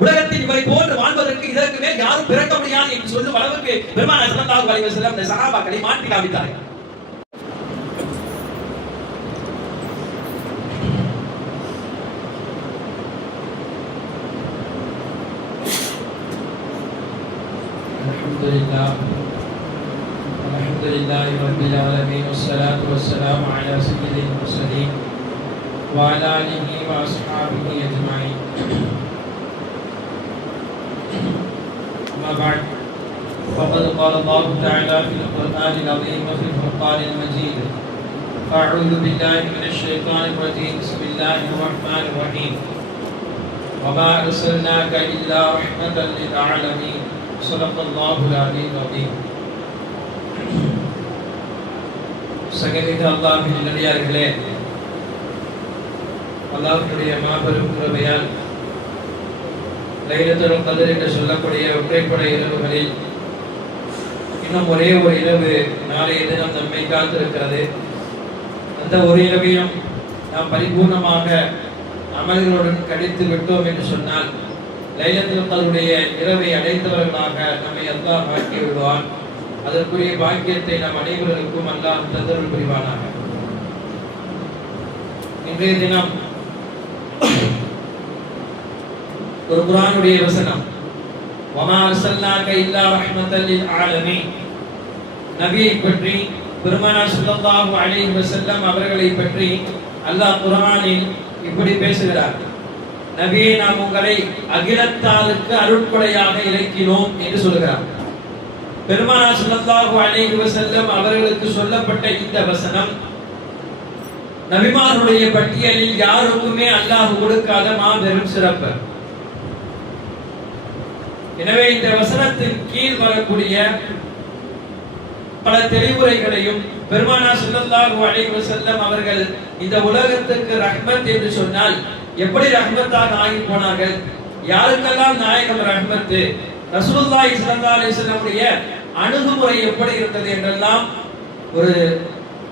உலகத்தில் இவை போன்று வாழ்வதற்கு இதற்கு மேல் யாரும் பிறக்க முடியாது என்று சொல்லும் அளவுக்கு பெருமானார் ஸல்லல்லாஹு அலைஹி வஸல்லம் அந்த சஹாபாக்களை மாற்றி காமித்தார்கள். அல்ஹம்துலில்லாஹி ரப்பில் ஆலமீன் வஸ்ஸலாத்து வஸ்ஸலாமு அலா சய்யிதில் முர்ஸலீன் வ அலா ஆலிஹி வ அஸ்ஹாபிஹி அஜ்மஈன். أما بعد فقد قال الله تعالى في القرآن العظيم وفي الفرقان المجيد أعوذ بالله من الشيطان الرجيم بسم الله الرحمن الرحيم وما أرسلناك إلا رحمة للعالمين صدق الله العلي العظيم. சகலமிக அல்லாஹ்வின் நல்லடியார்களே, அல்லாஹ்வுடைய மாபெரும் கிருபையால் லைலத்துல் கத்ர் என்று சொல்லக்கூடிய ஒற்றைப்படை இரவுகளில் இன்னும் ஒரே ஒரு இரவு நாளைய தினம் நம்மை காத்திருக்கிறது. அந்த ஒரு இரவையும் நாம் பரிபூர்ணமாக அமல்களுடன் கழித்து விட்டோம் என்று சொன்னால் லைலத்துல் கத்ருடைய இரவை அடைந்தவர்களாக நம்மை அல்லாஹ் ஆக்கி விடுவான். அதற்குரிய பாக்கியத்தை நம் அனைவருக்கும் அல்லாஹ் தந்தருள் புரிவானாக. இன்றைய தினம் ஒரு குர்ஆனுடைய வசனம், வமா அர்சல்னாக இல்லா ரஹ்மத்தல் லில் ஆலமீன். நபியை பற்றி, பெருமானார் ஸல்லல்லாஹு அலைஹி வஸல்லம் அவர்களை பற்றி அல்லாஹ் குர்ஆனில் இப்படி பேசுகிறார். நபியே, நாம் உங்களை அகிலத்தாருக்கு அருட்கொடையாக இறக்கினோம் என்று சொல்கிறார். பெருமானார் ஸல்லல்லாஹு அலைஹி வஸல்லம் அவர்களுக்கு சொல்லப்பட்ட இந்த வசனம் நபிமார்களுடைய பட்டியலில் யாருக்குமே அல்லாஹ் கொடுக்காத மாபெரும் சிறப்பு. எனவே இந்த வசனத்தின் கீழ் வரக்கூடிய பல தெளிவுரைகளையும் பெருமானார் ஸல்லல்லாஹு அலைஹி வஸல்லம் அவர்கள் இந்த உலகத்துக்கு ரஹ்மத் என்று சொன்னால் எப்படி ரஹ்மத்தாக ஆகி போனார்கள், யாருக்கெல்லாம் நாயகம் ரஹ்மத், ரசூலுல்லாஹி ஸல்லல்லாஹு அலைஹி வஸல்லமுடைய அணுகுமுறை எப்படி இருந்தது என்றெல்லாம் ஒரு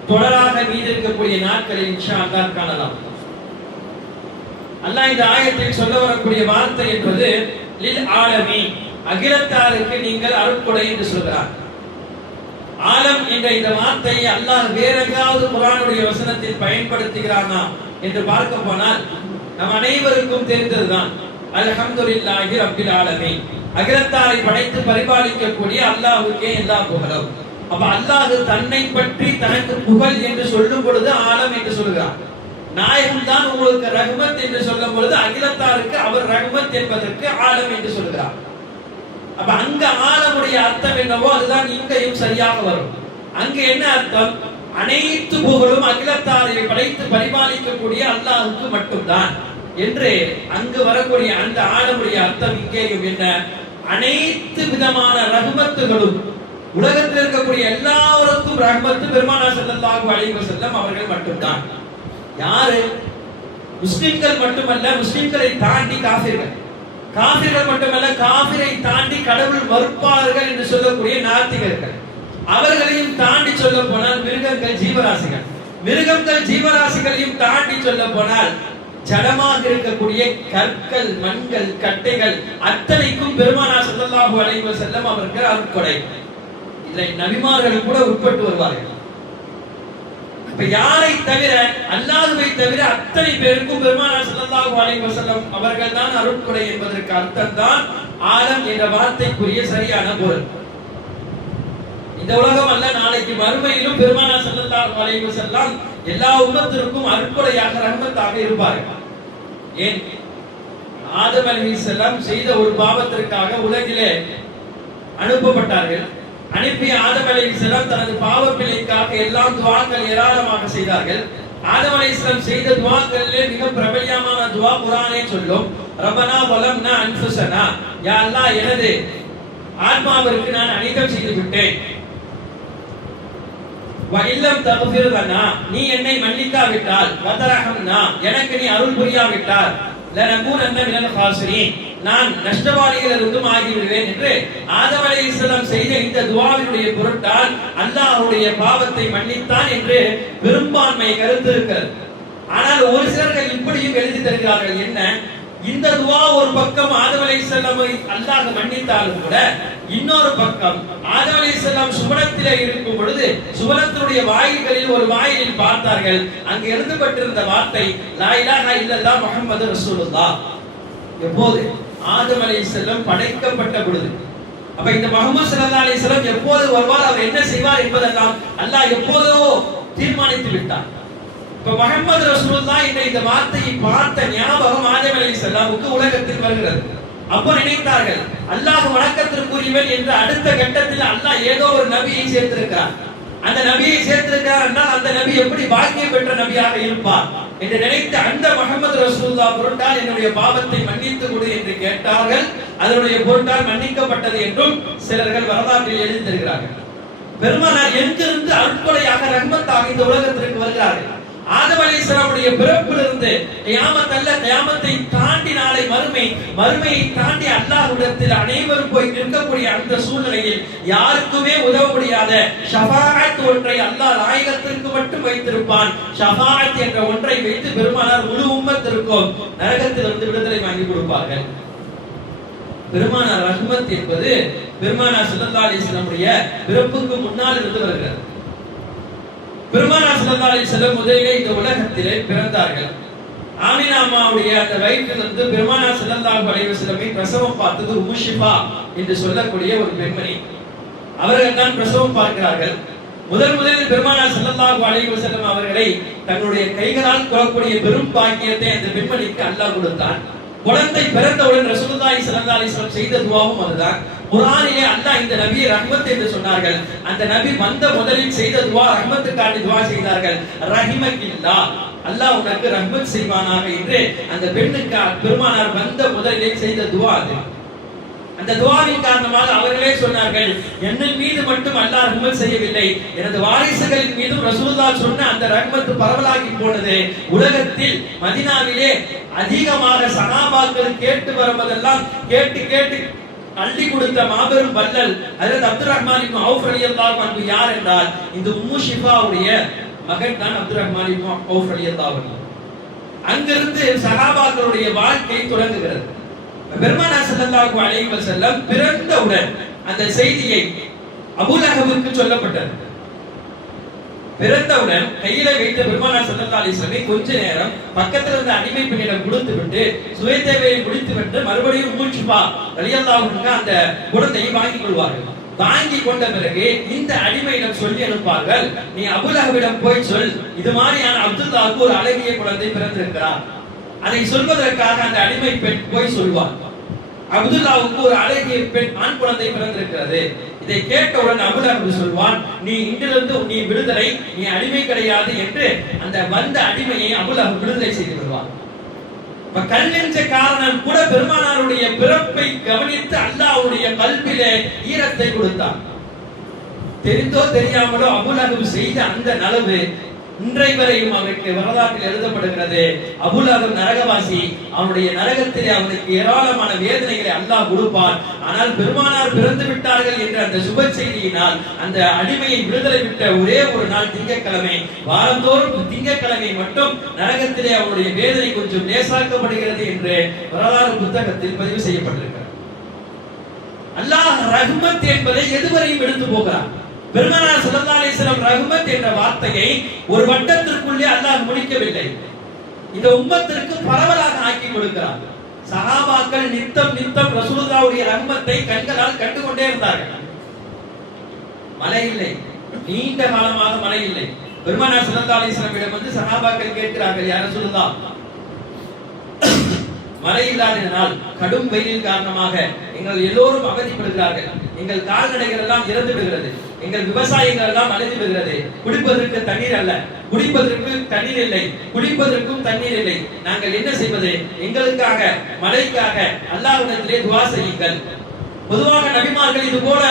தொடராக மீதி இருக்கக்கூடிய நாட்களில் இன்ஷா அல்லாஹ் காணலாம். அல்லாஹ் இந்த ஆயத்தில் சொல்ல வரக்கூடிய வார்த்தை என்பது லில் ஆலமீன், அகிலத்தாருக்கு நீங்கள் அருட்கொடை என்று சொல்கிறார். ஆலம் என்ற இந்த வார்த்தையை அல்லாஹ் வேற எங்காவது குர்ஆனுடைய வசனத்தில் பயன்படுத்துகிறானா என்று பார்க்க போனால் நம் அனைவருக்கும் தெரிந்ததுதான். அல்ஹம்துலில்லாஹி ரப்பில் ஆலமீன், அகிலத்தாரை படைத்து பரிபாலிக்கக்கூடிய அல்லாஹ்வுக்கே எல்லா புகழும். அப்ப அல்லாஹ் தன்னை பற்றி தனக்கு புகழ் என்று சொல்லும் பொழுது ஆலம் என்று சொல்கிறார். நாயகம் தான் உங்களுக்கு ரஹ்மத் என்று சொல்லும் பொழுது அகிலத்தாருக்கு அவர் ரஹ்மத் என்பதற்கு ஆலம் என்று சொல்கிறார். அப்ப அங்க ஆலமுடைய அர்த்தம் என்னவோ அதுதான் இங்கேயும் சரியாக வரும். அங்க என்ன அர்த்தம், அனைத்து புகழும் அகிலத்தாரை படைத்து பரிபாலிக்கக்கூடிய அல்லாஹ்வுக்கு மட்டும்தான் என்று அங்கு வரக்கூடிய அந்த ஆலமுடைய அர்த்தம் இங்கேயும் என்ன, அனைத்து விதமான ரஹ்மத்துகளும் உலகத்தில் இருக்கக்கூடிய எல்லாருக்கும் ரஹ்மத்து பெருமானார் ஸல்லல்லாஹு அலைஹி வஸல்லம் அவர்கள் மட்டும்தான். யாரு? முஸ்லிம்கள் மட்டுமல்ல, முஸ்லிம்களை தாண்டி காஃபிர்கள், காஃபிர்கள் மட்டுமல்ல, காஃபிரை தாண்டி கடவுள் மறுப்பாளர்கள் என்று சொல்லக்கூடிய நாத்திகர்கள், அவர்களையும் தாண்டி சொல்ல போனால் மிருகங்கள், ஜீவராசிகள், மிருகங்கள் ஜீவராசிகளையும் தாண்டி சொல்ல போனால் ஜடமாக இருக்கக்கூடிய கற்கள், மண்கள், கட்டைகள் அத்தனைக்கும் பெருமானார் ஸல்லல்லாஹு அலைஹி வஸல்லம் அவர்கள் அருட்கொடை. இதை நபிமார்கள் கூட உட்பட்டு வருவார்கள். இப்ப யாரை தவிர, அல்லாஹ்வை தவிர அத்தனை பேருக்கும் பெருமானார் ஸல்லல்லாஹு அலைஹி வஸல்லம் அவர்கள் தான் அருட்கொடை என்பதற்கு அர்த்தம் தான் ஆலம் என்ற வார்த்தைக்குரிய சரியான பொருள். இந்த உலகம் அல்ல, நாளைக்கு மறுமையிலும் பெருமானார் ஸல்லல்லாஹு அலைஹி வஸல்லம் எல்லா உம்மத்திற்கும் அருட்கொடையாக ரஹ்மத்தாக இருப்பார்கள். ஏன்? ஆதம் அலைஹிஸ்ஸலாம் செய்த ஒரு பாவத்திற்காக உலகிலே அனுப்பப்பட்டார்கள். அனுப்பிய ஆதம் அலைஹிஸ்ஸலாம் தனது பாவ பிழைக்காக எல்லாம் துஆக்கள் ஏராளமாக செய்தார்கள். ஆதம் அலைஹிஸ்ஸலாம் செய்த துஆக்களிலே மிக பிரபல்யமான துஆ குர்ஆனே சொல்லும், ரப்பனா வலம்னா அன்ஃபுஸனா, யா அல்லாஹ் எனது ஆத்மாவிற்கு நான் அநீதம் செய்து விட்டேன், வ இல்லம் தக்ஃபிர் லனா, நீ என்னை மன்னிக்காவிட்டால், வதரஹம்னா, எனக்கு நீ அருள் புரியாவிட்டால், லனகூனன்ன மினல் காசிரீன், நான் நஷ்டவாளிகளிலிருந்து ஆகிவிடுவேன் என்று ஆதம் அலைஹிஸ்ஸலாம் செய்த இந்த துஆவினுடைய பொருட்டால் அல்லாஹ்வுடைய பாவத்தை மன்னித்தான் என்று பெரும்பான்மை கருத்து இருக்கிறது. ஆனால் ஒரு சிலர்கள் இப்படியும் எழுதி தருகிறார்கள், என்ன, இந்த துவா ஒரு பக்கம் ஆதம் அலைஹிஸ்ஸலாமை அல்லாஹ் மன்னித்தாலும் கூட இன்னொரு பக்கம் ஆதம் அலைஹிஸ்ஸலாம் சுவனத்திலே இருக்கும் பொழுது சுவனத்துடைய வாயில்களில் ஒரு வாயிலில் பார்த்தார்கள். அங்கு எழுதப்பட்டிருந்த வார்த்தை லா இலாஹா இல்லல்லாஹ் முஹம்மது ரசூலுல்லாஹ். எப்போது ஆதம் அலைஹிஸ்ஸலாம் படைக்கப்பட்ட பொழுது. அப்ப இந்த முஹம்மது ஸல்லல்லாஹு அலைஹி வஸல்லம் எப்போது வருவார், அவர் என்ன செய்வார் என்பதெல்லாம் அல்லாஹ் எப்போதோ தீர்மானித்து விட்டார். இப்ப முஹம்மது ரசூலுல்லாஹ் என்ற இந்த வார்த்தையை பார்த்த ஞாபகம் ஆதம் அலைஹிஸ்ஸலாமுக்கு உலகத்தில் வருகிறது. அப்ப நினைத்தார்கள் அல்லாஹ் வணக்கத்திற்குரியவன் என்ற அடுத்த கட்டத்தில் அல்லாஹ் ஏதோ ஒரு நபியை சேர்த்திருக்கிறார். அந்த நபியை சேர்த்திருக்கிறார் என்றால் அந்த நபி எப்படி பாக்கியம் பெற்ற நபியாக இருப்பார் என்று நினைத்த அந்த முஹம்மது ரசூலுல்லாஹ் பொருட்டால் என்னுடைய பாவத்தை மன்னித்து கொடு என்று கேட்டார்கள். அதனுடைய பொருட்டால் மன்னிக்கப்பட்டது என்றும் சிலர்கள் வரலாற்றில் எழுதி தருகிறார்கள். பெருமானார் எங்கிருந்து அருட்கொடையாக ரஹ்மத்தாக இந்த உலகத்திற்கு வருகிறார்கள். ஆதம் அலைஹிஸ்ஸலாமுடைய பிறப்பிலிருந்து கியாமத் அல்ல, கியாமத்தை தாண்டி நாளை மறுமையை தாண்டி அல்லாஹ்விடத்தில் அனைவரும் போய் நிற்கக்கூடிய அந்த சூழ்நிலையில் யாருக்குமே உதவ முடியாத ஷஃபாஅத் ஒன்றை அல்லாஹ் நாயகத்திற்கு மட்டும் வைத்திருப்பான். ஷஃபாஅத் என்ற ஒன்றை வைத்து பெருமானார் முழு உம்மத்திற்கும் நரகத்திலிருந்து விடுதலை வாங்கி கொடுப்பார்கள். பெருமானார் ரஹ்மத் என்பது பெருமானார் ஸல்லல்லாஹு அலைஹி வஸல்லமுடைய பிறப்புக்கு முன்னால் இருந்து வருகிறது. பெருமானார் ஸல்லல்லாஹு அலைஹி வஸல்லம் முதலிலே இந்த உலகத்திலே பிறந்தார்கள். ஆமினா அம்மாவுடைய அந்த வயிற்றிலிருந்து பெருமானார் ஸல்லல்லாஹு அலைஹி வஸல்லமை பிரசவம் பார்த்தது உம்மு ஷிஃபா என்று சொல்லக்கூடிய ஒரு பெண்மணி. அவர்கள் தான் பிரசவம் பார்க்கிறார்கள். முதலில் பெருமானார் ஸல்லல்லாஹு அலைஹி வஸல்லம் அவர்களை தங்களுடைய கைகளால் கொள்ளக்கூடிய பெரும் பாக்கியத்தை அந்த பெண்மணிக்கு அல்லாஹ் கொடுத்தான். குழந்தை பிறந்தவுடன் ரசூலுல்லாஹி ஸல்லல்லாஹு அலைஹி வஸல்லம் செய்த துஆவும் அதுதான். குர்ஆனிலே அல்லாஹ் இந்த நபியை ரஹ்மத் என்று சொன்னார்கள். அந்த நபி வந்த முதலில் செய்த துஆ ரஹ்மத்துக்காண்டி துஆ செய்தார்கள். ரஹிமகில்லா, அல்லாஹ் உனக்கு ரஹ்மத் செய்வானாக என்று அந்த பெண்ணுக்கு பெருமானார் வந்த முதலிலே செய்த துஆ அது. அந்த துஆவின் காரணமாக அவர்களே சொன்னார்கள், என்னின் மீது மட்டும் அல்லாஹ் ரஹ்மத் செய்யவில்லை, எனது வாரிசுகளின் மீதும் ரசூலுல்லாஹ் சொன்ன அந்த ரஹ்மத் பரவலாகி போனது. உலகத்தில் மதீனாவிலே அதிகமாக சஹாபாக்கள் கேட்டு வருவதெல்லாம் கேட்டு அள்ளி கொடுத்த மாபெரும் வல்லல் ஹஜ்ரத் அப்துர் ரஹ்மான் இப்னு அவுஃப் ரலியல்லாஹு அன்ஹு யார் என்றால் இந்த உம்மு ஷிஃபாவுடைய மகன் தான் அப்துர் ரஹ்மான் இப்னு அவுஃப் ரலியல்லாஹு அன்ஹு. அங்கிருந்து சஹாபாக்களுடைய வாழ்க்கை தொடங்குகிறது. பெருமானார் ஸல்லல்லாஹு அலைஹி வஸல்லம் பிறந்தவுடன் அந்த செய்தியை அபூ லஹபுக்கு சொல்லப்பட்டது. பிறந்தவுடன் கையில வைத்த பெருமானார் ஸல்லல்லாஹு அலைஹி வஸல்லம் கொஞ்ச நேரம் பக்கத்துல இருந்த அடிமை பெண்ணிடம் கொடுத்து விட்டு சுய தேவையை முடித்து விட்டு மறுபடியும் உம்மு ஷிஃபா ரலியல்லாஹு அன்ஹா அந்த குழந்தையை வாங்கிக் கொள்வார்கள். வாங்கி கொண்ட பிறகு இந்த அடிமையிடம் சொல்லி அனுப்பார்கள், நீ அபூ லஹபிடம் போய் சொல், இது மாதிரியான அப்துல்லாஹ்வுக்கு ஒரு அழகிய குழந்தை பிறந்திருக்கிறார். அதை சொல்வதற்காக அந்த அடிமை பெண் போய் சொல்வார், அப்துல்லாஹ்வுக்கு ஒரு அழகிய பெண் ஆண் குழந்தை பிறந்திருக்கிறது. இதை கேட்டவுடன் அபூ லஹப் சொல்வான், நீ இன்றிலிருந்து நீ விடுதலை, நீ அடிமை கிடையாது என்று அந்த வந்த அடிமையை அபூ லஹப் விடுதலை செய்து விடுவான். கல்லென்ற காரணம் கூட பெருமானாருடைய பிறப்பை கவனித்து அல்லாஹ்வுடைய கல்பிலே ஈரத்தை கொடுத்தான். தெரிந்தோ தெரியாமலோ அபூ லஹப் செய்த அந்த நலவு இன்றை வரையும் அவருக்கு வரலாற்றில் எழுதப்படுகிறது. அபூ லஹப் நரகவாசி, அவனுடைய நரகத்திலே அவனுக்கு ஏராளமான வேதனைகளை அல்லாஹ் கொடுப்பான். ஆனால் பெருமானார் பிறந்து விட்டார்கள் என்ற அந்த சுப செய்தியினால் அந்த அடிமையை விடுதலை விட்ட ஒரே ஒரு நாள் திங்கட்கிழமை, வாரந்தோறும் திங்கட்கிழமை மட்டும் நரகத்திலே அவனுடைய வேதனை கொஞ்சம் லேசாக்கப்படுகிறது என்று வரலாறு புத்தகத்தில் பதிவு செய்யப்பட்டிருக்கிறது. அல்லாஹ் ரஹ்மத் என்பதை எதுவரையும் எடுத்து போகிறார். பெருமானார் ஸல்லல்லாஹு அலைஹி வஸல்லம் ரஹ்மத் என்ற வார்த்தையை ஒரு வட்டத்திற்குள்ளே அல்லாஹ் முடிக்கவில்லை, இந்த உம்மத்திற்கு பரவலாக ஆக்கி கொடுக்கிறார். சஹாபாக்கள் நித்தம் ரசூலுல்லாஹ்வுடைய ரஹ்மத்தை கண்களால் கண்டுகொண்டே இருந்தார்கள். மழை இல்லை, நீண்ட காலமாக மழை இல்லை. பெருமானார் ஸல்லல்லாஹு அலைஹி வஸல்லம் வந்து சஹாபாக்கள் கேட்கிறார்கள், யா ரசூலுல்லாஹ், மழை இல்லாததினால் கடும் வெயிலின் காரணமாக எங்கள் எல்லோரும் அவதிப்படுகிறார்கள், எங்கள் கால்நடைகள் எல்லாம் இறந்து விடுகிறது, எங்கள் விவசாயங்கள் எல்லாம் அழிந்து விடுகிறது, குடிப்பதற்கு தண்ணீர் அல்ல, குடிப்பதற்கு தண்ணீர் இல்லை, குடிப்பதற்கும் தண்ணீர் இல்லை, நாங்கள் என்ன செய்வது? எங்களுக்காக மழைக்காக அல்லாஹ்விடத்திலே துஆ செய்யுங்கள். பொதுவாக நபிமார்கள் இது போல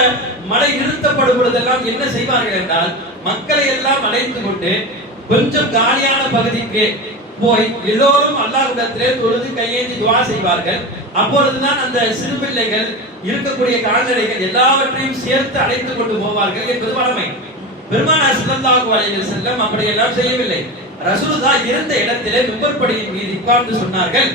மழை நிறுத்தப்படும் பொழுதெல்லாம் என்ன செய்வார்கள் என்றால், மக்களை எல்லாம் அழைத்து கொண்டு கொஞ்சம் காலியான பகுதிக்கு போய் எல்லோரும் அல்லாஹ்விடத்திலே தொழுது கையேந்தி துஆ செய்வார்கள். அப்பொழுதுதான் அந்த சிறு பிள்ளைகள் இருக்கக்கூடிய கால்நடைகள் எல்லாவற்றையும் சேர்த்து அழைத்து கொண்டு போவார்கள் என்பது வழமை. பெருமானார் ஸல்லல்லாஹு அலைஹி வஸல்லம் அப்படி எல்லாம் செய்யவில்லை. ரசூலுல்லாஹ் இருந்த இடத்திலே மிம்பர் படியின் மீது உட்கார்ந்து சொன்னார்கள்,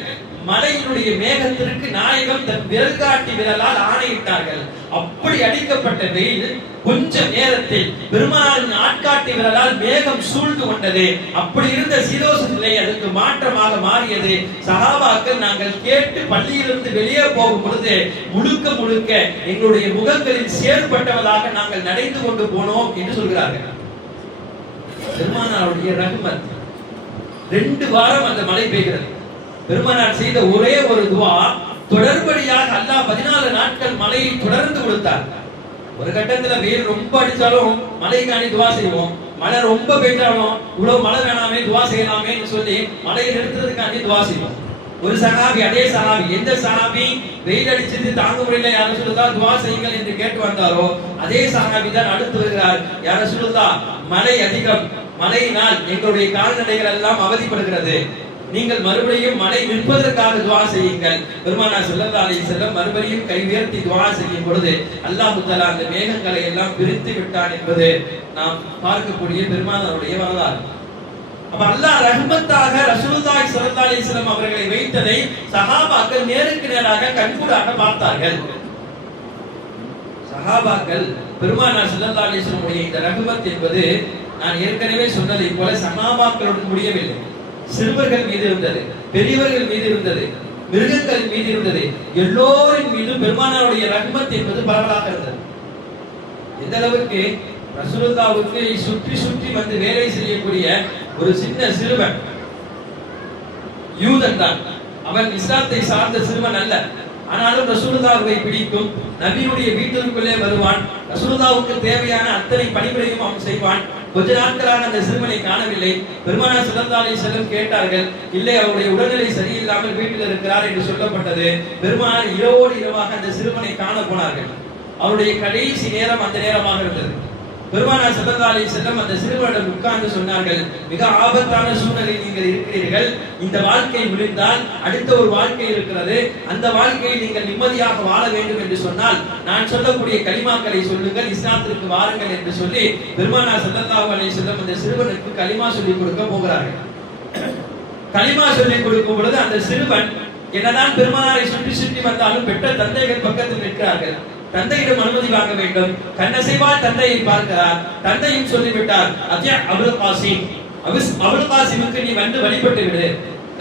மலையினுடைய மேகத்திற்கு நாயகம் தன் விரல் காட்டி விரலால் ஆணையிட்டார்கள். அப்படி அடிக்கப்பட்ட வெயில் கொஞ்ச நேரத்தில் பெருமாளின் ஆட்காட்டி விரலால் மேகம் சூழ்ந்து கொண்டது. அப்படி இருந்த சீதோஷ நிலை அதற்கு மாற்றமாக மாறியது. சஹாபாக்கள் நாங்கள் கேட்டு பள்ளியிலிருந்து வெளியே போகும் பொழுது முழுக்க முழுக்க எங்களுடைய முகங்களில் செயல்பட்டவதாக நாங்கள் நடைந்து கொண்டு போனோம் என்று சொல்கிறார்கள். பெருமானாருடைய ரஹ்மத். 2 வாரம் அந்த மழை பெய்கிறது. பெருமானார் செய்த ஒரே ஒரு துவா, தொடர்படியாக அல்லாஹ் 14 நாட்கள் மழையை தொடர்ந்து கொடுத்தார். ஒரு கட்டத்துல வெயில் ரொம்ப அடிச்சாலும் மழைக்காண்டி துவா செய்வோம், மழை ரொம்ப பெய்தாலும் இவ்வளவு மழை வேணாமே துவா செய்யலாமே சொல்லி மழையை நிறுத்துறதுக்காண்டி துவா செய்வோம். ஒரு சஹாபி, அதே சஹாபி, எந்த சஹாபி வெயில் அடிச்சது தாங்க முடியல யார சொல்லுதா துவா செய்யுங்கள் என்று கேட்டு வந்தாரோ அதே சஹாபி தான் அடுத்து வருகிறார். யார சொல்லுதா, மழை அதிகம், மழையினால் எங்களுடைய கால்நடைகள் எல்லாம் அவதிப்படுகிறது, நீங்கள் மறுபடியும் மழை நிற்பதற்காக துவா செய்யுங்கள். பெருமானார் ஸல்லல்லாஹு அலைஹி வஸல்லம் மறுபடியும் கை உயர்த்தி துவா செய்யும் பொழுது அல்லாஹ் தஆலா அந்த மேகங்களை எல்லாம் பிரித்து விட்டான் என்பது நாம் பார்க்கக்கூடிய பெருமானாருடைய வரலாறு. அப்ப அல்லாஹ் ரஹ்மத்தாக ரசூலுல்லாஹி ஸல்லல்லாஹு அலைஹி வஸல்லம் அவர்களை வைத்ததை சஹாபாக்கள் நேருக்கு நேராக கண்கூடாக பார்த்தார்கள். சஹாபாக்கள் பெருமானார் ஸல்லல்லாஹு அலைஹி வஸல்லம் உடைய இந்த ரஹ்மத் என்பது நான் ஏற்கனவே சொன்னதை போல சஹாபாக்களுடன் முடியவில்லை. சிறுவர்கள் மீது இருந்தது, பெரியவர்கள் மீது இருந்தது, மிருகங்கள் மீது இருந்தது, எல்லோரின் மீது பெருமானாருடைய ரஹ்மத் என்பது பரவலாக இருந்தது. எந்த அளவுக்கு ரசூலுல்லாஹ்வுக்கு சுற்றி சுற்றி வந்து வேலை செய்யக்கூடிய ஒரு சின்ன சிறுவன், யூதன் தான், அவன் இஸ்லாத்தை சார்ந்த சிறுவன் அல்ல, ஆனாலும் ரசூலுல்லாஹ்வை பிடிக்கும், நபியுடைய வீட்டிற்குள்ளே வருவான், ரசூலுல்லாஹ்வுக்கு தேவையான அத்தனை பணிகளையும் அவன் செய்வான். கொஞ்ச நாட்களாக அந்த சிறுவனை காணவில்லை. பெருமானார் ஸல்லல்லாஹு அலைஹி வஸல்லம் கேட்டார்கள், இல்லை அவருடைய உடல்நிலை சரியில்லாமல் வீட்டில் இருக்கிறார் என்று சொல்லப்பட்டது. பெருமானார் இரவோடு இரவாக அந்த சிறுவனை காண போனார்கள். அவருடைய கடைசி நேரம் அந்த நேரமாக இருந்தது. பெருமானார் ஸல்லல்லாஹு அலைஹி வஸல்லம் அந்த சிறுவனிடம் உட்கார்ந்து சொன்னார்கள், மிக ஆபத்தான சூழ்நிலையில் நீங்கள் இருக்கிறீர்கள், இந்த வாழ்க்கை முடிந்தால் அடுத்த ஒரு வாழ்க்கை இருக்கிறது, அந்த வாழ்க்கையை நீங்கள் நிம்மதியாக வாழ வேண்டும் என்று சொன்னால் நான் சொல்லக்கூடிய கலிமாக்களை சொல்லுங்கள், இஸ்லாத்திற்கு வாருங்கள் என்று சொல்லி பெருமானார் ஸல்லல்லாஹு அலைஹி வஸல்லம் அந்த சிறுவனுக்கு கலிமா சொல்லிக் கொடுக்க போகிறார்கள். கலிமா சொல்லிக் கொடுக்கும் பொழுது அந்த சிறுவன் என்னதான் பெருமானாரை சுற்றி சுற்றி வந்தாலும் பெற்ற தந்தைகள் பக்கத்தில் நிற்கிறார்கள். தந்தையிடம் அனுமதி வாங்க வேண்டும். கண்ணசைவால் தந்தையை பார்க்கிறார். தந்தையும் சொல்லிவிட்டார், அபுல் காசிம், அபுல் காசிமுக்கு நீ வந்து வழிபட்டு விடு.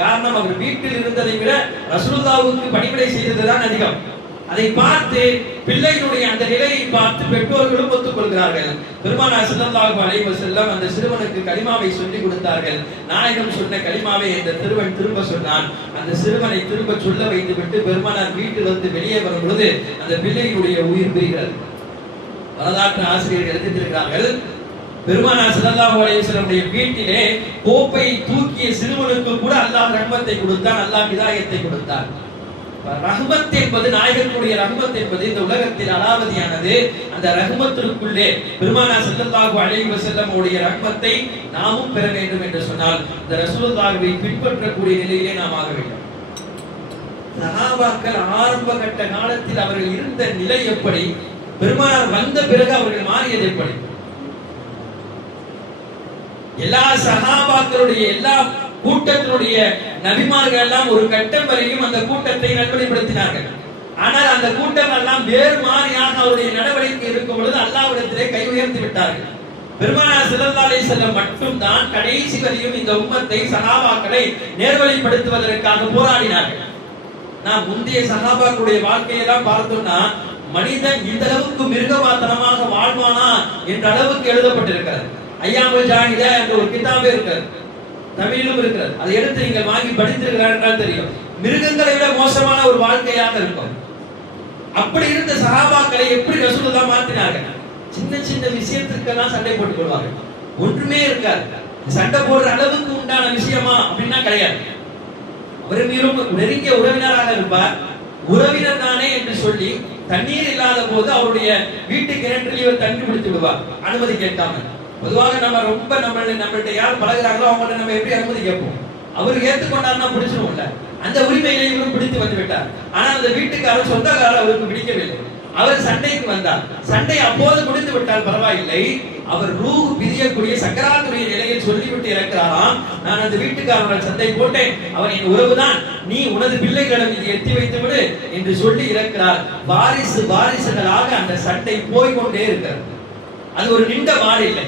காரணம், அவர் வீட்டில் இருந்ததை விட ரசூலுல்லாஹ்வுக்கு பணிவிடை செய்ததுதான் அதிகம். அதை பார்த்து பிள்ளையினுடைய அந்த நிலையை பார்த்து பெற்றோர்களும் ஒத்துக்கொள்கிறார்கள். பெருமானார் ஸல்லல்லாஹு அலைஹி வஸல்லம் அந்த சிறுவனுக்கு கலிமாவை சொல்லிக் கொடுத்தார்கள். நாயகம் சொன்ன கலிமாவை அந்த சிறுவன் திரும்ப சொன்னான். அந்த சிறுவனை திரும்ப சொல்ல வைத்துவிட்டு பெருமானார் வீட்டில் வந்து வெளியே வரும் பொழுது அந்த பிள்ளையினுடைய உயிர் பிரிகிறது. வரலாற்று ஆசிரியர்கள் எழுதியிருக்கிறார்கள், பெருமானார் ஸல்லல்லாஹு அலைஹி வஸல்லம் வீட்டிலே கோப்பை தூக்கிய சிறுவனுக்கு கூட அல்லாஹ் ரஹ்மத்தை கொடுத்தான், அல்லாஹ் ஹிதாயத்தை கொடுத்தான். ரஹ்மத் என்பது, நாயகனுடைய ரஹ்மத் என்பது இந்த உலகத்தில் அலாவதியானது. அந்த ரஹ்மத்திற்குள்ளே பெருமானார் ஸல்லல்லாஹு அலைஹி வஸல்லம் உடைய ரஹ்மத்தை நாமும் பெற வேண்டும் என்று சொன்னால் இந்த ரசூலுல்லாஹ்வை பின்பற்றக்கூடிய நிலையிலே நாம் ஆக வேண்டும். சஹாபாக்கள் ஆரம்ப கட்ட காலத்தில் அவர்கள் இருந்த நிலை எப்படி, பெருமானார் வந்த பிறகு அவர்கள் மாறியது எப்படி? எல்லா சஹாபாக்களுடைய எல்லா கூட்டத்தினுடைய நபிமார்கள் எல்லாம் ஒரு கட்டம் வரையும் அந்த கூட்டத்தை நல்வழிப்படுத்தினார்கள். ஆனால் அந்த கூட்டம் எல்லாம் வேறு மாறியாக அவருடைய நடவடிக்கை இருக்கும் பொழுது அல்லாஹ்விடத்திலே கை உயர்த்தி விட்டார்கள். பெருமானார் ஸல்லல்லாஹு அலைஹி வஸல்லம் மட்டும்தான் கடைசி வரையும் இந்த உம்மத்தை சஹாபாக்களை நேர்வழிப்படுத்துவதற்காக போராடினார்கள். நாம் முந்தைய சஹாபாக்களுடைய வாழ்க்கையெல்லாம் பார்த்தோம்னா மனிதன் இந்த அளவுக்கு மிருகவாத்தனமாக வாழ்வானா என்ற அளவுக்கு எழுதப்பட்டிருக்கிறது. ஐயாமுல் ஜாஹிலியா என்ற ஒரு கிதாபே இருக்கிறது, தமிழிலும் இருக்கிறது. அதை எடுத்து நீங்கள் வாங்கி படித்திருக்கிறார் என்றால் தெரியும். மிருகங்களை விட மோசமான ஒரு வாழ்க்கையாக இருக்கும். அப்படி இருந்த சஹாபாக்களை எப்படி ரசூலுல்லாஹ் மாற்றினார்கள்? சின்ன சின்ன விஷயத்துக்கெல்லாம் சண்டை போட்டுக் கொள்வார்கள். ஒன்றுமே இருக்காது. சண்டை போடுற அளவுக்கு உண்டான விஷயமா அப்படின்னா கிடையாது. அவர் மீறும் நெருங்கிய உறவினராக இருப்பார். உறவினர் தானே என்று சொல்லி தண்ணீர் இல்லாத போது அவருடைய வீட்டு கிணற்றில் இவர் தண்ணி பிடித்து விடுவார், அனுமதி கேட்காம. பொதுவாக நம்ம ரொம்ப நம்மள்ட்ட யார் பழகுறாங்களோ அவங்கள்ட்ட நம்ம எப்படி அனுமதி கேட்போம்? அவர் ஏற்றுக்கொண்டாருன்னா பிடிச்சிருவோம்ல. அந்த உரிமையை இவரும் பிடித்து வந்து விட்டார். ஆனா அந்த வீட்டுக்காரர் சொந்தக்காரர் அவருக்கு பிடிக்கவில்லை. அவர் சண்டைக்கு வந்தார். சண்டை அப்போது முடிந்து விட்டால் பரவாயில்லை. அவர் ரூஹ் பிரியக்கூடிய சக்கராத்துடைய நிலையில் சொல்லிவிட்டு இறக்கிறாராம், நான் அந்த வீட்டுக்காரர்கள் சண்டை போட்டேன், அவன் என் உறவுதான், நீ உனது பிள்ளைகளிடம் இதை எத்தி வைத்து விடு என்று சொல்லி இறக்கிறார். வாரிசுகளாக அந்த சண்டை போய்கொண்டே இருக்கிறது. அது ஒரு நீண்ட வாழ இல்லை,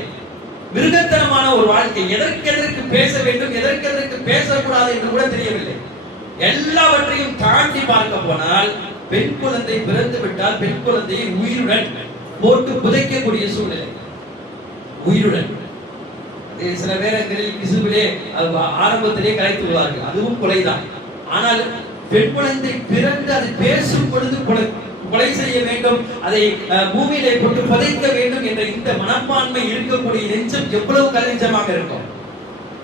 மிருகத்தனமான ஒரு வாழ்க்கை. எதற்கு பேச வேண்டும், எதற்கு பேசக்கூடாது என்று கூட தெரியவில்லை. எல்லாவற்றையும் தாண்டி பார்க்க போனால் பெண் குழந்தை பிறந்து விட்டால் பெண் குழந்தையை உயிருடன் போட்டு புதைக்கக்கூடிய சூழ்நிலை. உயிருடன் சில நேரங்களில் கிசுவிலே ஆரம்பத்திலே கலைத்து விடுவார்கள், அதுவும் கொலைதான். ஆனால் பெண் குழந்தை பிறந்து அது பேசும் பொழுது கொலை செய்ய வேண்டும், அதை பூமியிலே போட்டு புதைக்க வேண்டும் என்ற இந்த மனப்பான்மை இருக்கக்கூடிய நெஞ்சம் எவ்வளவு கலிஞ்சமாக இருக்கும்.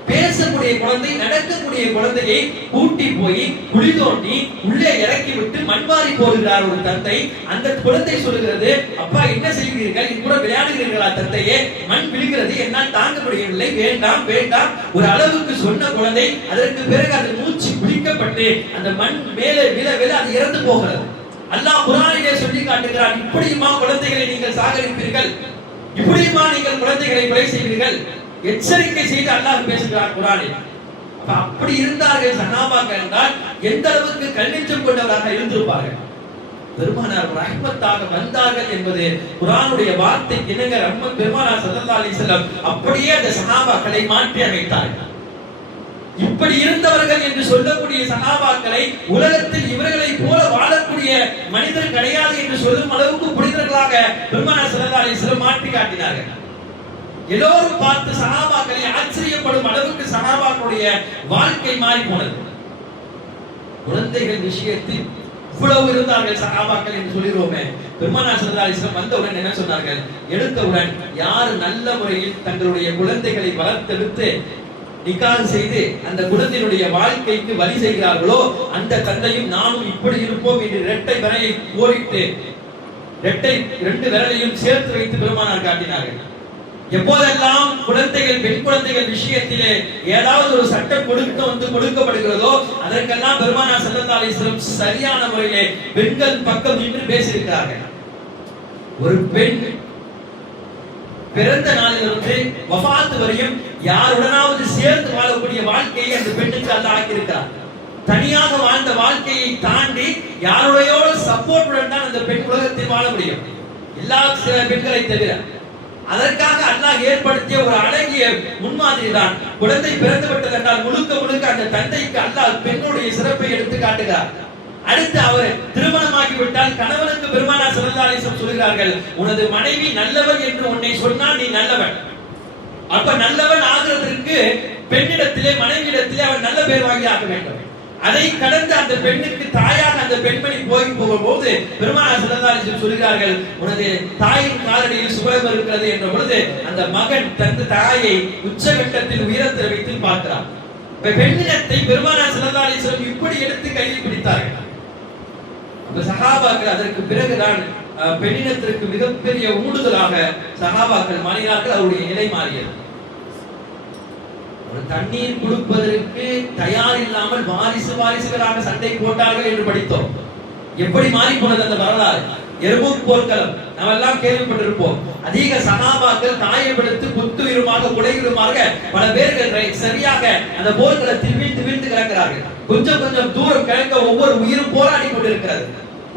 பேசக்கூடிய குழந்தை, நடக்கக்கூடிய குழந்தையை கூட்டி போய் குழி தோண்டி உள்ளே இறக்கி விட்டு மண்வாரி போடுகிறார் ஒரு தந்தை. அந்த குழந்தை சொல்லுகிறது, அப்பா என்ன செய்கிறீர்கள், இது கூட விளையாடுகிறீர்களா தந்தையே, மண் விழுகிறது, என்னால் தாங்க முடியவில்லை, வேண்டாம் வேண்டாம். ஒரு அளவுக்கு சொன்ன குழந்தை அதற்கு பிறகு அது மூச்சு பிடிக்கப்பட்டு அந்த மண் மேலே விழ விழ அது இறந்து போகிறது. அல்லாஹ் குர்ஆனிலே சொல்லி காட்டுகிறான், இப்படியுமா குழந்தைகளை நீங்கள் சாகரிப்பீர்கள், இப்படியுமா நீங்கள் குழந்தைகளை கொலை செய்வீர்கள், எச்சரிக்கை செய்து அல்லாஹ் பேசுகிறார் குர்ஆனில். அப்படி இருந்தார்கள் சஹாபாக்கள் என்றால் எந்த அளவுக்கு கல்நெஞ்சம் கொண்டவராக இருந்திருப்பார்கள். பெருமானார் ரஹ்மத்தாக வந்தார்கள் என்பது குர்ஆனுடைய வார்த்தை. இணங்க ரஹ்மத் பெருமானார் ஸல்லல்லாஹு அலைஹி வஸல்லம் அப்படியே அந்த சஹாபாக்களை மாற்றி அமைத்தார்கள். இப்படி இருந்தவர்கள் என்று சொல்லக்கூடிய சஹாபாக்களை உலகத்தில் இவர்களை போல வாழக்கூடிய மனிதர் கிடையாது என்று சொல்லும் அளவுக்கு புனிதர்களாக பெருமானார் ஸல்லல்லாஹு அலைஹி வஸல்லம் மாற்றி காட்டினார்கள். எல்லோரும் பார்த்து சஹாபாக்களை ஆச்சரியப்படும் அளவுக்கு சஹாபாக்களுடைய வாழ்க்கை மாறி போனது. குழந்தைகள் விஷயத்தில் இவ்வளவு இருந்தார்கள் சஹாபாக்கள் என்று சொல்லிடுவோமே. பெருமானார் ஸல்லல்லாஹு அலைஹி வஸல்லம் வந்தவுடன் என்ன சொன்னார்கள், எடுத்தவுடன் யார் நல்ல முறையில் தங்களுடைய குழந்தைகளை வளர்த்தெடுத்து நிக்காஹ் செய்து அந்த குழந்தையினுடைய வாழ்க்கைக்கு வழி செய்கிறார்களோ அந்த தந்தையும் நானும் இப்படி இருப்போம் என்று இரட்டை விரலை கோரிட்டு இரண்டு விரலையும் சேர்த்து வைத்து பெருமானார் காட்டினார்கள். எப்போதெல்லாம் குழந்தைகள் பெண் குழந்தைகள் விஷயத்திலே ஏதாவது ஒரு சட்டம் கொடுக்கப்படுகிறதோ அதற்கெல்லாம் பெருமானார் ஸல்லல்லாஹு அலைஹி வஸல்லம் சரியான முறையிலே பெண்கள் பக்கம் நின்று பேசியிருக்கிறார்கள். ஒரு பெண் பிறந்த நாளிலிருந்து வஃபாத் வரையும் யாருடனாவது சேர்ந்து வாழக்கூடிய வாழ்க்கையை அந்த பெண்ணுக்கு அல்லாஹ் ஆக்கியிருக்கிறார். தனியாக வாழ்ந்த வாழ்க்கையை தாண்டி யாருடைய சப்போர்ட்டுடன் தான் அந்த பெண் உலகத்தில் வாழ முடியும், எல்லா சில பெண்களை தவிர. அதற்காக அல்லாஹ் ஏற்படுத்திய ஒரு அழகிய முன்மாதிரி தான் குழந்தை பிறந்து விட்டது என்றால் முழுக்க அந்த தந்தைக்கு அல்லாஹ் பெண்ணுடைய சிறப்பை எடுத்து காட்டுகிறார். அடுத்து அவர் திருமணமாகி விட்டால் கணவனுக்கு பெருமானார் ஸல்லல்லாஹு அலைஹி வஸல்லம் சொல்கிறார்கள், உனது மனைவி நல்லவன் என்று உன்னை சொன்னால் நீ நல்லவன். அப்ப நல்லவன் ஆகிறதற்கு பெண்ணிடத்திலே மனைவியிடத்திலே அவன் நல்ல பேர் வாங்கி ஆக வேண்டும். அதை கடந்து அந்த பெண்ணுக்கு தாயாக அந்த பெண்மணி போகும்போது பெருமானார் ஸல்லல்லாஹு அலைஹி வஸல்லம் சொல்கிறார்கள், உனது தாயின் காலடியில் சுவரம் இருக்கிறது என்ற பொழுது அந்த மகன் தன் தாயை உச்சகட்டத்தில் உயரத்தில் வைத்து பார்க்கிறார். பெண்ணினத்தை பெருமானார் ஸல்லல்லாஹு அலைஹி வஸல்லம் இப்படி எடுத்து கையில் பிடித்தார்கள். சஹாபாக்கள் அதற்கு பிறகுதான் பெண்ணினத்திற்கு மிகப்பெரிய ஊடுதலாக சஹாபாக்கள் மாறினார்கள். அவருடைய நிலை மாறியது. ஒரு தண்ணீர் கொடுப்பதற்கு தயார் இல்லாமல் வாரிசுகளாக சண்டை போட்டார்கள் என்று படித்தோம். எப்படி மாறி போனது அந்த வரலாறு. எர்முக் போர்க்களம் நாம் எல்லாம் கேள்விப்பட்டிருப்போம். அதிக சஹாபாக்கள் காயப்படுத்தி குத்துயிருமாக குலையுருமாக பல பேர்கள் சரியாக அந்த போர்க்களத்தில் வீழ்ந்து கிடக்கிறார்கள். கொஞ்சம் தூரம் கிடக்க ஒவ்வொரு உயிரும் போராடி கொண்டிருக்கிறது.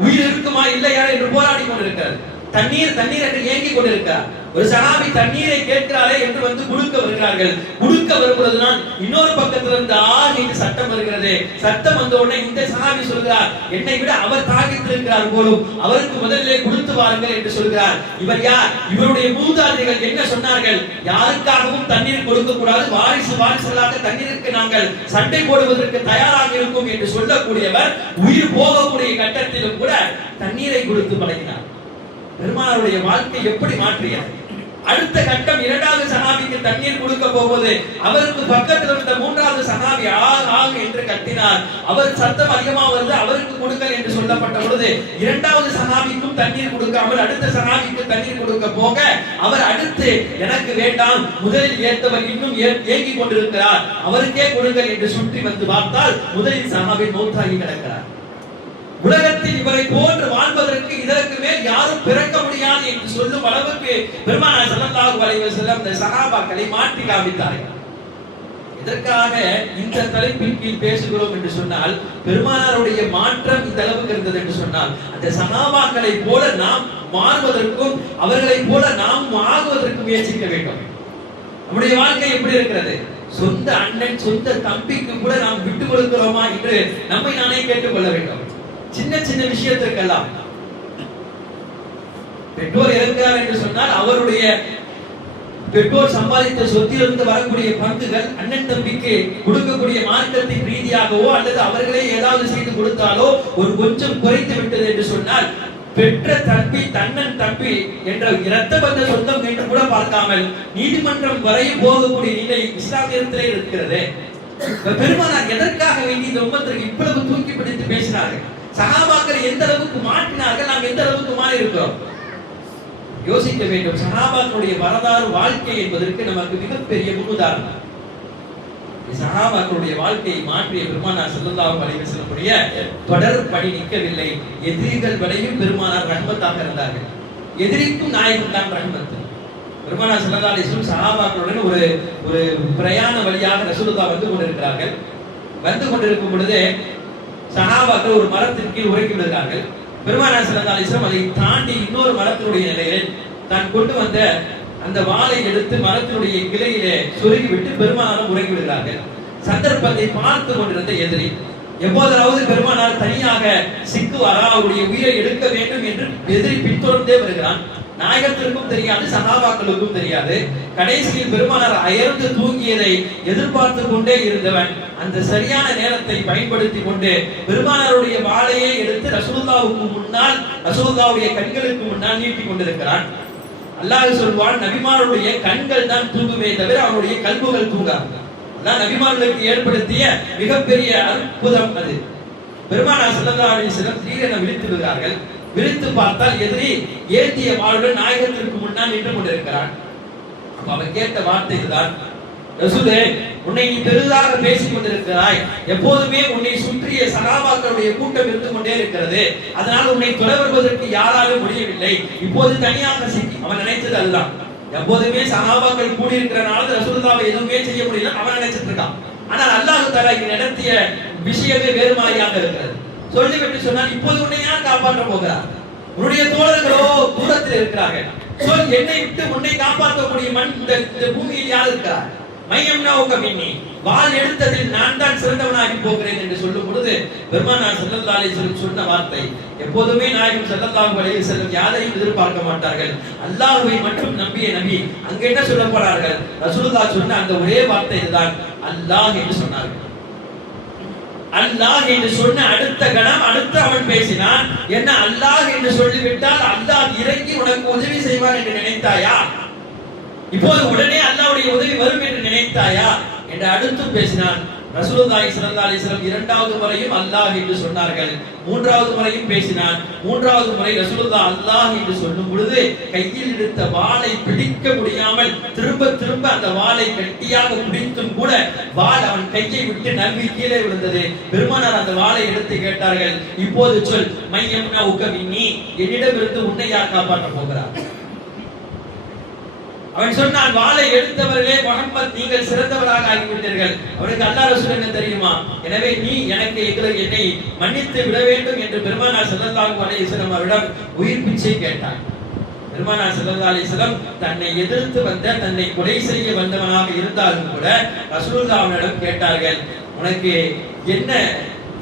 உயிர் இருக்குமா இல்லையா என்று போராடி கொண்டிருக்கிறது. தண்ணீர் என்று ஏங்கி கொண்டிருக்கிறார். ஒரு சஹாபி தண்ணீரை கேட்கிறாரே என்று வந்து குடுக்க வருகிறார்கள். குடுக்க வருகிறதுனால் இன்னொரு பக்கத்துல இருந்து என்று சட்டம் வருகிறது. சட்டம் வந்த உடனே இந்த சஹாபி சொல்கிறார், என்னை விட அவர் தாகித்திருக்கிறார் போலும், அவருக்கு முதலிலே கொடுத்து வாருங்கள் என்று சொல்கிறார். இவர் யார்? இவருடைய மூதாதைகள் என்ன சொன்னார்கள்? யாருக்காகவும் தண்ணீர் கொடுக்க கூடாது, வாரிசுகளாக தண்ணீருக்கு நாங்கள் சண்டை போடுவதற்கு தயாராக இருக்கும் என்று சொல்லக்கூடியவர் உயிர் போகக்கூடிய கட்டத்திலும் கூட தண்ணீரை கொடுத்து பழகினார். பெருமானாருடைய வாழ்க்கை எப்படி மாற்றியது? அடுத்த கட்டம் இரண்டாவது சஹாபிக்கு தண்ணீர் கொடுக்க போவது, அவருக்கு பக்கத்தில் இருந்த மூன்றாவது சஹாபி ஆக என்று கத்தினார். அவர் சத்தம் அதிகமாக வருது, அவருக்கு கொடுங்கள் என்று சொல்லப்பட்ட பொழுது இரண்டாவது சஹாபிக்கும் தண்ணீர் கொடுக்காமல் அடுத்த சஹாபிக்கு தண்ணீர் கொடுக்க போக அவர் அடுத்து எனக்கு வேண்டாம், முதலில் ஏற்றவர் இன்னும் ஏங்கிக் கொண்டிருக்கிறார், அவருக்கே கொடுங்கள் என்று சுற்றி வந்து பார்த்தால் முதலில் சஹாபி மௌத்தாகி கிடக்கிறார். உலகத்தில் இவரை போன்று வாழ்வதற்கு இதற்கு மேல் யாரும் பிறக்க முடியாது என்று சொல்லும் அளவுக்கு பெருமானார் ஸல்லல்லாஹு அலைஹி வஸல்லம் இந்த சஹாபாக்களை மாற்றி காமித்தார்கள். இதற்காக இந்த தலைப்பின் கீழ் பேசுகிறோம் என்று சொன்னால், பெருமானாருடைய மாற்றம் இந்த அளவுக்கு இருந்தது என்று சொன்னால், அந்த சஹாபாக்களை போல நாம் மாறுவதற்கும் அவர்களை போல நாம் ஆகுவதற்கும் முயற்சிக்க வேண்டும். நம்முடைய வாழ்க்கை எப்படி இருக்கிறது? சொந்த அண்ணன் சொந்த தம்பிக்கு கூட நாம் விட்டு கொடுக்கிறோமா என்று நம்மை நானே கேட்டுக்கொள்ள வேண்டும். சின்ன சின்ன விஷயத்திற்கெல்லாம் பெற்றோர் இறக்கிறார் என்று சொன்னால் அவருடைய பெற்றோர் சம்பாதித்த சொத்திலிருந்து வரக்கூடிய பங்குகள் அண்ணன் தம்பிக்கு கொடுக்கக்கூடிய மார்க்கத்தின் ரீதியாகவோ அல்லது அவர்களே ஏதாவது செய்து கொடுத்தாலோ ஒரு கொஞ்சம் குறைத்து விட்டது என்று சொன்னால், பெற்ற தம்பி தன்னன் தம்பி என்ற இரத்த பந்த சொந்தம் என்று கூட பார்க்காமல் நீதிமன்றம் வரையும் போகக்கூடிய நிலை இஸ்லாமியத்திலே இருக்கிறது. பெருமானார் எதற்காக வேண்டி இந்த உம்மத்திற்கு இவ்வளவு தூக்கி பிடித்து பேசினார்கள்? சஹாபாக்கள் எந்த அளவுக்கு மாற்றினார்கள், நாம் எந்த அளவுக்கு மாறி இருக்கிறோம் யோசிக்க வேண்டும். சஹாபாக்களுடைய வரலாறு வாழ்க்கை என்பதற்கு நமக்கு மிகப்பெரிய முன்னுதாரணம். சஹாபாக்களுடைய வாழ்க்கையை மாற்றிய பெருமானார் ஸல்லல்லாஹு அலைஹி வஸல்லம் தொடர் பணி நிற்கவில்லை. எதிரிகள் வரையும் பெருமானார் ரஹ்மத்தாக இருந்தார்கள். எதிரிக்கும் நாயகம் தான் ரஹ்மத். பெருமானார் ஸல்லல்லாஹு அலைஹி வஸல்லம் சஹாபாக்களுடன் ஒரு பிரயாண வழியாக ரசூலுல்லாஹ் வந்து கொண்டிருக்கிறார்கள். வந்து கொண்டிருக்கும் பொழுது சஹாபாக்கள் ஒரு மரத்தின் கீழ் உறங்கி விடுகிறார்கள். பெருமானார் ஸல்லல்லாஹு அலைஹி வஸல்லம் அதை தாண்டி இன்னொரு மரத்தினுடைய நிலையில் தான் கொண்டு வந்த அந்த வாளை எடுத்து மரத்தினுடைய கிளையிலே சொருகி விட்டு பெருமானாரும் உறங்கி விடுகிறார்கள். சந்தர்ப்பத்தை பார்த்து கொண்டிருந்த எதிரி எப்போதாவது பெருமானார் தனியாக சிக்குவாரா, அவருடைய உயிரை எடுக்க வேண்டும் என்று எதிரி பின்தொடர்ந்தே வருகிறான். நாயகத்திற்கும் தெரியாது, சஹாபாக்களுக்கும் தெரியாது. கடைசியில் பெருமானார் அயர்ந்து தூங்கியதை எதிர்பார்த்து கொண்டே இருந்தவன் அந்த சரியான நேரத்தை பயன்படுத்தி கொண்டு பெருமானாருடைய வாளையே எடுத்து ரசூலுல்லாஹ்வுக்கு முன்னால், ரசூலுல்லாஹ்வுடைய கண்களுக்கு முன்னால் நீட்டிக் கொண்டிருக்கிறான். அல்லாஹ் சொல்வான், நபிமாருடைய கண்கள் தான் தூங்குமே தவிர அவருடைய கல்புகள் தூங்காது. அல்லாஹ் நபிமார்களுக்கு ஏற்படுத்திய மிகப்பெரிய அற்புதம் அது. பெருமானார் ஸல்லல்லாஹு அலைஹி வஸல்லம் திடீரென விழித்து விடுகிறார்கள். விழித்து பார்த்தால் எதிரி ஏந்திய வாளுடன் நாயகத்திற்கு முன்னால் நின்று கொண்டிருக்கிறான். அப்ப அவன் கேட்ட வார்த்தை இதுதான், ரசூலே, உன்னை நீ பெரிதாக பேசிக் கொண்டிருக்கிறாய், எப்போதுமே உன்னை சுற்றிய சகாபாக்களுடைய கூட்டம் இருந்து கொண்டே இருக்கிறது, அதனால் உன்னை தொடர்வதற்கு யாராலும் முடியவில்லை, இப்போது தனியாக சிக்கி. அவன் நினைத்தது அதுதான். எப்போதுமே சகாபாக்கள் கூடி இருக்கிறனால ரசூலுல்லாஹ்வை எதுவுமே செய்ய முடியல அவன் நினைச்சிட்டு இருக்கான். ஆனால் அல்லாஹ் தஆலா இங்க நடத்திய விஷயமே வேறு மாதிரியாக இருக்கிறது. சொல்லிவிட்டு சொன்னால், இப்போது உன்னை யார் காப்பாற்ற போகிறார்? உன்னுடைய தோழர்களோ தூரத்தில் இருக்கிறார்கள். சொல், என்னை விட்டு உன்னை காப்பாற்றக்கூடிய மண் இந்த பூமியில் யார் இருக்கிறார்? மையம்னாவுக மின்னி, வாள் எடுத்ததில் நான் தான் சிறந்தவனாகி போகிறேன் என்று சொல்லும் பொழுது பெருமானார் ஸல்லல்லாஹு அலைஹி வஸல்லம் சொன்ன வார்த்தை, எப்போதுமே நாயகம் ஸல்லல்லாஹு அலைஹி வஸல்லம் யாரையும் எதிர்பார்க்க மாட்டார்கள், அல்லாஹ்வை மட்டும் நம்பிய நபி. அங்க என்ன சொல்ல போறார்கள்? ரசூலுல்லாஹ் சொன்ன அந்த ஒரே வார்த்தை இதுதான், அல்லாஹ் என்று சொன்னார்கள். அல்லாஹ் என்று சொன்ன அடுத்த கணம் அடுத்து அவன் பேசினான், என்ன அல்லாஹ் என்று சொல்லிவிட்டால் அல்லாஹ் இறங்கி உனக்கு உதவி செய்வான் என்று நினைத்தாயா? இப்போது உடனே அல்லாஹ்வுடைய உதவி வரும் என்று நினைத்தாயா என்று அடுத்து பேசினான். ரசூலுல்லாஹி ஸல்லல்லாஹு அலைஹி வஸல்லம் இரண்டாவது முறையும் அல்லாஹ் என்று சொன்னார்கள். மூன்றாவது முறையும் பேசினான். மூன்றாவது முறை ரசூலுல்லாஹ் அல்லாஹ் என்று சொல்லும் பொழுது கையில் எடுத்த வாளை பிடிக்க முடியாமல் திரும்ப திரும்ப அந்த வாளை கட்டியாக பிடித்தும் கூட வாள் அவன் கையை விட்டு நழுவி கீழே விழுந்தது. பெருமானார் அந்த வாளை எடுத்து கேட்டார்கள், இப்போது சொல், மையம்னாவுக மின்னி, என்னிடமிருந்து உன்னை யார் காப்பாற்ற போகிறார்? அவன் சொன்னான், வாளை எடுத்தவர்களே முஹம்மத், நீங்கள் சிறந்தவராக ஆகிவிட்டீர்கள். அவனுக்கு அல்லாஹ் ரசூல் என்ன தெரியுமா? எனவே நீ எனக்கு என்னை மன்னித்து விட வேண்டும் என்று பெருமானார் ஸல்லல்லாஹு அலைஹி வஸல்லம் அவரிடம் உயிர் பிச்சை கேட்டான். பெருமானார் ஸல்லல்லாஹு அலைஹி வஸல்லம் தன்னை எதிர்த்து வந்த, தன்னை கொலை செய்ய வந்தவனாக இருந்தாலும் கூட ரசூலுல்லாஹ் அவனிடம் கேட்டார்கள், உனக்கு என்ன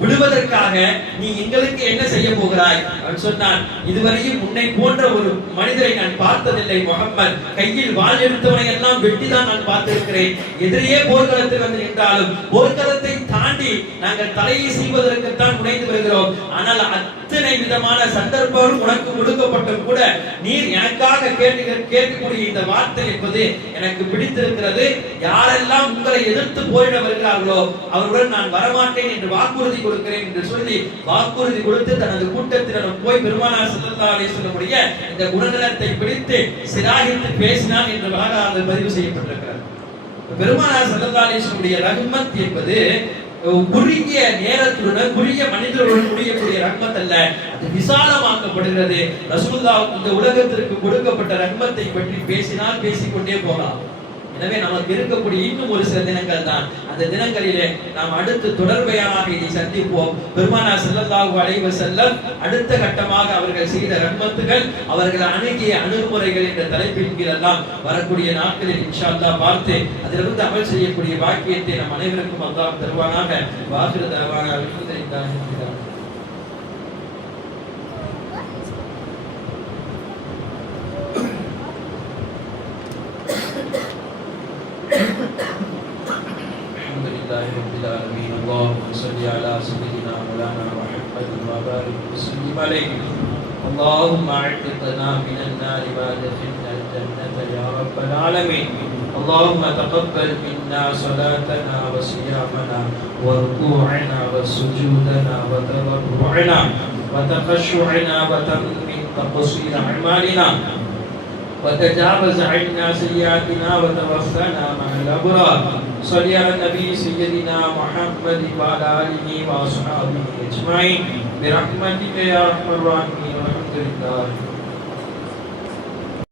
விடுவதற்காக நீ எங்களுக்கு என்ன செய்ய போகிறாய்? அவன் சொன்னான், இதுவரையும் உன்னை போன்ற ஒரு மனிதரை நான் பார்த்ததில்லை முஹம்மத். கையில் வாள் எடுத்தவனை எல்லாம் வெட்டிதான் நான் பார்த்திருக்கிறேன். எதிரியே போர்க்களத்தில் வந்து நின்றாலும் போர்க்களத்தை தாண்டி நாங்கள் தலையை செய்வதற்குத்தான் முனைந்து வருகிறோம். ஆனால் அத்தனை விதமான சந்தர்ப்பம் உனக்கு கொடுக்கப்பட்டும் கூட நீர் எனக்காக கேட்கக்கூடிய இந்த வார்த்தை என்பது எனக்கு பிடித்திருக்கிறது. யாரெல்லாம் உங்களை எதிர்த்து போரிட வருகிறார்களோ அவருடன் நான் வரமாட்டேன் என்று வாக்குறுதி கொடுக்கிறேன் என்று சொல்லி வாக்குறுதி கொடுத்து தனது கூட்டத்தினரும் போய் பெருமானார் ஸல்லல்லாஹு அலைஹி வஸல்லம் இந்த குணநலத்தை பிடித்து சிராகித்து பேசினான் என்று வரலாறு பதிவு செய்யப்பட்டிருக்கிறது. பெருமானார் ஸல்லல்லாஹு அலைஹி வஸல்லம் ரஹ்மத் என்பது குறுகிய நேரத்துடன் குறுகிய மனிதர்களுடன் முடியக்கூடிய ரஹ்மத் அல்ல, அது விசாலமாக்கப்படுகிறது. ரசூலுல்லாஹ் இந்த உலகத்திற்கு கொடுக்கப்பட்ட ரஹ்மத்தை பற்றி பேசினால் பேசிக்கொண்டே போகலாம். எனவே நமக்கு இருக்கக்கூடிய இன்னும் ஒரு சில தினங்கள் தான். அந்த தினங்களிலே நாம் அடுத்து தொடர்பையாக இதை சந்திப்போம். பெருமானார் ஸல்லல்லாஹு அலைஹி வஸல்லம் அடுத்த கட்டமாக அவர்கள் செய்த ரஹ்மத்துகள், அவர்கள் அணுகிய அணுகுமுறைகள் என்ற தலைப்பின் கீழ் எல்லாம் வரக்கூடிய நாட்களில் இன்ஷா அல்லாஹ் பார்த்து அதிலிருந்து அமல் செய்யக்கூடிய பாக்கியத்தை நம் அனைவருக்கும் அல்லாஹ் தருவானாக. வாஹிரு தஅவானா அல்ஹம்துலில்லாஹி ரப்பில் ஆலமீன். اللهم صل على سيدنا مولانا محمد وبارك وسلم عليه. اللهم اعتقنا من النار وادخلنا الجنة يا رب العالمين. اللهم تقبل منا صلاتنا وصيامنا وركوعنا وسجودنا وتضرعنا وتخشعنا وتمم تقصير اعمالنا وتجاوز عنا سيئاتنا وتوفنا مع الأبرار. صل على النبي سيدنا محمد وعلى آله وأصحابه أجمعين برحمتك يا أرحم الراحمين. والحمد لله.